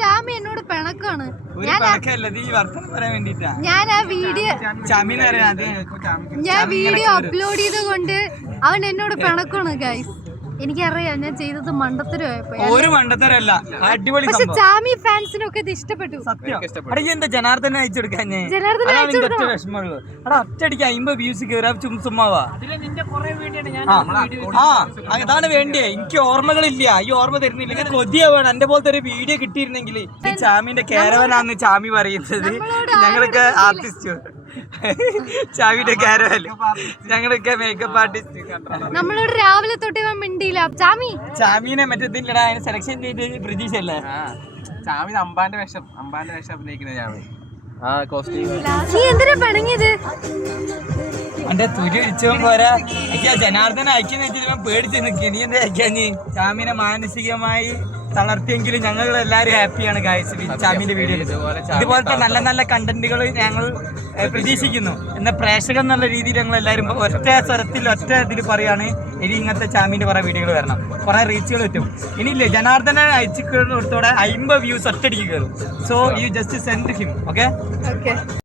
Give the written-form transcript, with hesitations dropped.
ചാമി എന്നോട് പിണക്കാണ്. ഞാൻ video upload ചെയ്തുകൊണ്ട് അവൻ എന്നോട് പിണക്കാണ് ഗൈസ്. എനിക്കറിയാം ഞാൻ ചെയ്തത് മണ്ടത്തരമല്ല, അടിപൊളി. പക്ഷെ ചാമി ഫാൻസിനൊക്കെ ഇത് ഇഷ്ടപ്പെട്ടു. എന്താ ജനാർദ്ദനെ അയച്ചു കൊടുക്കാൻ? വിഷമമുള്ളൂ. ഒറ്റയടിക്ക് 50 വ്യൂസ് കയറാ ചുമ്മാവാ. അതാണ് വേണ്ടിയേ. എനിക്ക് ഓർമ്മകളില്ല, ഈ ഓർമ്മ തരുന്നില്ല. കൊതിയാവാണ്. എന്റെ പോലത്തെ ഒരു വീഡിയോ കിട്ടിയിരുന്നെങ്കിൽ. ഈ ചാമിന്റെ കാരവനാന്ന് ചാമി പറയുന്നത്. ഞങ്ങളൊക്കെ ആർട്ടിസ്റ്റ്, ചാമിന്റെ കാരവല്, ഞങ്ങളൊക്കെ മേക്കപ്പ് ആർട്ടിസ്റ്റ്. നമ്മളോട് രാവിലെ തൊട്ട് മിണ്ടിയില്ല. ചാമീനെ മറ്റേതില്ലടാ സെലക്ഷൻ ചെയ്ത് പ്രതീക്ഷയല്ലേ? ചാമി അമ്പാന്റെ വേഷം അഭിനയിക്കുന്ന ചാമി. നീ എന്തിനാ പിണങ്ങിയത്? എന്റെ തുരി ഒഴിച്ചവൻ പോരാ. ജനാർദ്ദന അയക്കുന്ന വെച്ചിട്ട് പേടിച്ച് നിൽക്കുക. നീ എന്താ അയക്കാഞ്ഞ്? ചാമിനെ മാനസികമായി തളർത്തിയെങ്കിലും ഞങ്ങൾ എല്ലാവരും ഹാപ്പിയാണ് ഗായ്സ്. ചാമിന്റെ വീഡിയോയിൽ ഇതുപോലത്തെ നല്ല നല്ല കണ്ടന്റുകൾ ഞങ്ങൾ പ്രതീക്ഷിക്കുന്നു. എന്നാൽ പ്രേക്ഷകൻ എന്നുള്ള രീതിയിൽ ഞങ്ങൾ എല്ലാവരും ഒറ്റ സ്വരത്തിൽ ഒറ്റ ഇതിൽ പറയാണ്, ഇനി ഇങ്ങനത്തെ ചാമിന്റെ കുറെ വീഡിയോകൾ വരണം, കുറെ റീച്ചുകൾ കിട്ടും. ഇനിയില്ലേ ജനാർദ്ദനെ അയച്ചു കൊടുത്തോടെ 50 വ്യൂസ് ഒറ്റയടിക്ക് കയറും. So you just send him. Okay.